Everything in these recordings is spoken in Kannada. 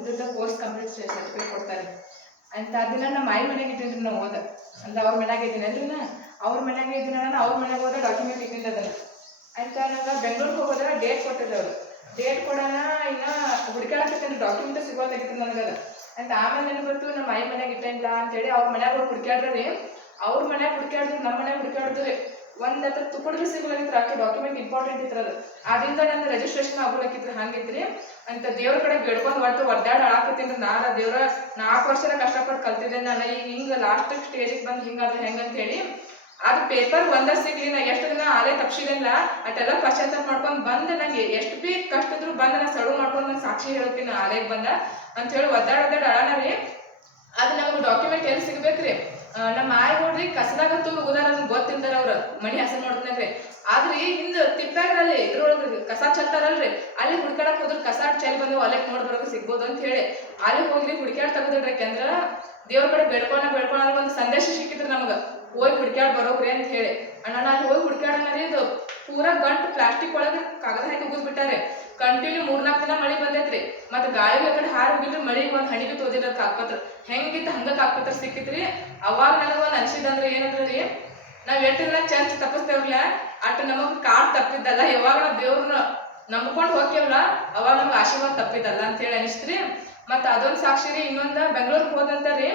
ಇದ್ರದ್ದು ಕೋರ್ಸ್ ಕಂಪ್ಲೀಟ್ ಸರ್ಟಿಫಿಕೇಟ್ ಕೊಡ್ತಾರೆ ಅಂತ. ಅದನ್ನ ನಮ್ಮ ಮಾಯಿ ಮನೆಗೆ ಇಟ್ಟಿದ್ರಿ ನಾವು ಹೋದ ಅಂದ್ರೆ ಅವ್ರ ಮನ್ಯಾಗ ಇದ್ದೀನಿ ಅಲ್ರಿ ನಾ ಅವ್ರ ಮನ್ಯಾಗ ಇದ್ದೀನಿ ನಾನು ಅವ್ರ ಮನೆಗೆ ಹೋದ ಡಾಕ್ಯುಮೆಂಟ್ ಇಟ್ಟಿದ್ದೆ ಅದನ್ನ ಆಯ್ತಾ. ನಂಗೆ ಬೆಂಗ್ಳೂರಿಗೆ ಹೋಗೋದ್ರ ಡೇಟ್ ಕೊಟ್ಟಿದ್ದೆ ಅವರು. ಡೇಟ್ ಕೊಡೋಣ ಇನ್ನ ಹುಡುಕಾಡ್ತಿದ್ದೇನೆ ಡಾಕ್ಯುಮೆಂಟ್ ಸಿಗೋದಾಗಿತ್ತು ನನಗದ ಅಂತ. ಆಮೇಲೆ ನನಗೆ ಗೊತ್ತು ನಮ್ಮ ಮಾಯಿ ಮನ್ಯಾಗ ಇಟ್ಟಿಲ್ಲ ಅಂತೇಳಿ ಅವ್ರ ಮನ್ಯಾಗ ಹೋಗಿ ಹುಡುಕಾಡ್ರಿ. ಅವ್ರ ಮನ್ಯಾಗ ಹುಡುಕಾಡಿದ್ರು ನಮ್ಮ ಮನ್ಯಾಗ ಹುಡುಕಾಡಿದ್ರಿ ಒಂದ್ ಹತ್ರ ತುಕುಡ್ರಿ ಸಿಗ್ಲಾಗಿತ್ತು. ಅಕ್ಕಿ ಡಾಕ್ಯುಮೆಂಟ್ ಇಂಪಾರ್ಟೆಂಟ್ ಇತ್ತು ಅದು. ಆದ್ರಿಂದ ನಂದು ರಿಜಿಸ್ಟ್ರೇಷನ್ ಆಗ್ಬೇಕಿತ್ತು. ಹಂಗಿತ್ರಿ ಅಂತ ದೇವ್ರ ಕಡೆ ಬೇಡ್ಕೊಂಡು ಒದ್ದಾಡ ಆಳಾಕತ್ತೀನಿ. ನಾನು ದೇವ್ರ 4 ವರ್ಷ ಕಷ್ಟಪಟ್ಟು ಕಲ್ತಿದ್ದೆ ನಾನು. ಈಗ ಹಿಂಗ ಲಾಸ್ಟ್ ಸ್ಟೇಜಿಗೆ ಬಂದು ಹಿಂಗಾದ್ರೆ ಹೆಂಗಂತ ಹೇಳಿ ಅದು ಪೇಪರ್ ಒಂದ ಸಿಗ್ಲಿ. ನಾ ಎಷ್ಟು ದಿನ ಆಲೇ ತಪ್ಸಿದಿಲ್ಲ ಅಷ್ಟೆಲ್ಲ ಪಶ್ಚಾತ್ತಾಪ ಮಾಡ್ಕೊಂಡು ಬಂದು ನಂಗೆ ಎಷ್ಟು ಬಿ ಕಷ್ಟ ಇದ್ರು ಬಂದು ನಾ ಸಡು ಮಾಡ್ಕೊಂಡು ನಾನು ಸಾಕ್ಷಿ ಹೇಳ್ತೀನಿ ಆಲೆಗೆ ಬಂದ ಅಂತ ಹೇಳಿ ಒದ್ದಾಡ ಅಳನ ರೀ. ಅದು ನಮ್ಗೆ ಡಾಕ್ಯುಮೆಂಟ್ ಎಲ್ಲಿ ಸಿಗ್ಬೇಕ್ರಿ? ನಮ್ಮ ಆಯ್ ನೋಡ್ರಿ ಕಸದಾಗ ಉಗುದಾರ ಗೊತ್ತಿಲ್ದಾರ ಅವ್ರ ಮನಿ ಹಸನ್ ಮಾಡ್ತಾನ್ರಿ. ಆದ್ರಿ ಹಿಂದ ತಿಪ್ಪಾಗ್ರಲ್ಲಿ ಇದ್ರೊಳಗ್ರಿ ಕಸ ಚೆಲ್ತಾರಲ್ರಿ ಅಲ್ಲಿ ಹುಡ್ಕಾಡಕ್ ಹೋದ್ರ ಕಸ ಚೆಲ್ ಬಂದು ಅಲೆಕ್ ನೋಡ್ಬರೋದು ಸಿಗ್ಬೋದು ಅಂತ ಹೇಳಿ ಅಲ್ಲಿ ಹೋಗ್ರಿ ಹುಡ್ಕ್ಯಾಡ್ ತಗದ್ರಿ. ಯಾಕಂದ್ರ ದೇವ್ರ ಕಡೆ ಬೇಡ್ಕೊಂಡ ಒಂದು ಸಂದೇಶ ಸಿಕ್ಕಿದ್ರಿ ನಮ್ಗ ಹೋಗಿ ಹುಡ್ಕ್ಯಾಡ್ ಬರೋಗ್ರಿ ಅಂತ ಹೇಳಿ. ಅಣ್ಣ ಅಲ್ಲಿ ಹೋಗಿ ಹುಡ್ಕ್ಯಾಡನರಿ ಇದು ಪೂರಾ ಗಂಟು ಪ್ಲಾಸ್ಟಿಕ್ ಒಳಗೆ ಕಾಗದ ಹಾಕಿ ಉಗಿದ್ಬಿಟ್ಟಾರೆ. ಕಂಟಿನ್ಯೂ 3-4 ದಿನ ಮಳಿ ಬಂದೈತ್ರಿ. ಮತ್ತೆ ಗಾಳಿಗೆ ಕಡೆ ಹಾರಿ ಹೋಗಿದ್ರಿ. ಮಳಿ ಒಂದ್ ಹಣಿಗೆ ತೋದಿಲ್ಲ ಕಾಕ್ಪತ್ರ ಹೆಂಗಿತ್ತು ಹಂಗ ಕಾಕ್ಪತ್ರ ಸಿಕ್ಕಿತ್ರಿ. ಅವಾಗ ನನಗ ಒಂದ್ ಅನ್ಸಿದಂದ್ರೆ ಏನಂದ್ರಿ, ನಾವ್ ಎಷ್ಟು ದಿನ ಚರ್ಚ್ ತಪ್ಪಿಸ್ತೇವಲ್ಲ ಅಟ್ ನಮಗ್ ಕಾಡ್ ತಪ್ಪಿದ್ದಲ್ಲ. ಯಾವಾಗ ನಾವ್ ದೇವ್ರನ್ನ ನಂಬ್ಕೊಂಡು ಹೋಗ್ತೇವಲ್ಲ ಅವಾಗ ನಮ್ಗೆ ಆಶೀರ್ವಾದ ತಪ್ಪಿದ್ದಲ್ಲ ಅಂತ ಹೇಳಿ ಅನಿಸ್ತ್ರಿ. ಮತ್ತ ಅದೊಂದ್ ಸಾಕ್ಷಿ ರೀ. ಇನ್ನೊಂದ ಬೆಂಗ್ಳೂರ್ಗೆ ಹೋದಂತಾರಿ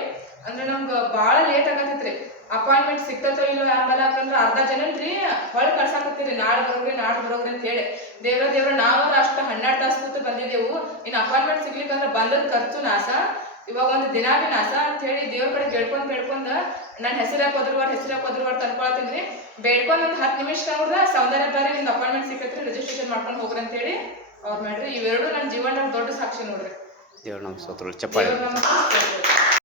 ಅಂದ್ರೆ ನಮ್ಗ ಬಾಳ ಲೇಟ್ ಆಗತ್ತೈತ್ರಿ. ಅಪಾಯಿಂಟ್ಮೆಂಟ್ ಸಿಗ್ತತೋ ಇಲ್ಲೋ ಆಮೇಲೆ ಯಾಕಂದ್ರೆ ಅರ್ಧ ಜನನ್ರಿ ಹೊಳ್ ಕಳ್ಸಾಕತ್ತೀರಿ ನಾಳೆ ಬರೋಗ್ರಿ ಅಂತ ಹೇಳಿ. ದೇವ್ರ ನಾವ್ ಅಷ್ಟ 12 ತಾಸು ಕೂತು ಬಂದಿದ್ದೆವು. ಇನ್ನು ಅಪಾಯಿಂಟ್ಮೆಂಟ್ ಸಿಗ್ಲಿಕ್ಕಂದ್ರೆ ಬಂದದ್ ಖರ್ಚು ನಾಶ, ಇವಾಗ ಒಂದು ದಿನ ಬಿ ನಾಶ ಅಂತ ಹೇಳಿ ದೇವ್ರ ಕಡೆ ಬೇಡ್ಕೊಂಡ್ ನನ್ನ ಹೆಸರಾಕ್ ಹೋದ್ರವಾರ ತನ್ಕೊಳತೀನಿ. ಬೇಡ್ಕೊಂಡ್ ಒಂದು 10 ನಿಮಿಷ ನೋಡ್ರ ಸೌಂದರ್ಯ ಬಾರಿ ನಿಮ್ದು ಅಪಾಯಿಂಟ್ಮೆಂಟ್ ಸಿಕ್ಕತ್ರಿ ರಿಜಿಸ್ಟ್ರೇಷನ್ ಮಾಡ್ಕೊಂಡು ಹೋಗ್ರಿ ಅಂತ ಹೇಳಿ ಅವ್ರು ಮಾಡ್ರಿ. ಇವೆರಡು ನನ್ನ ಜೀವನ ದೊಡ್ಡ ಸಾಕ್ಷಿ ನೋಡ್ರಿ. ದೇವ್ರ ನಮ್ ಸ್ತೋತ್ರ. ಚಪ್ಪಾಳೆ.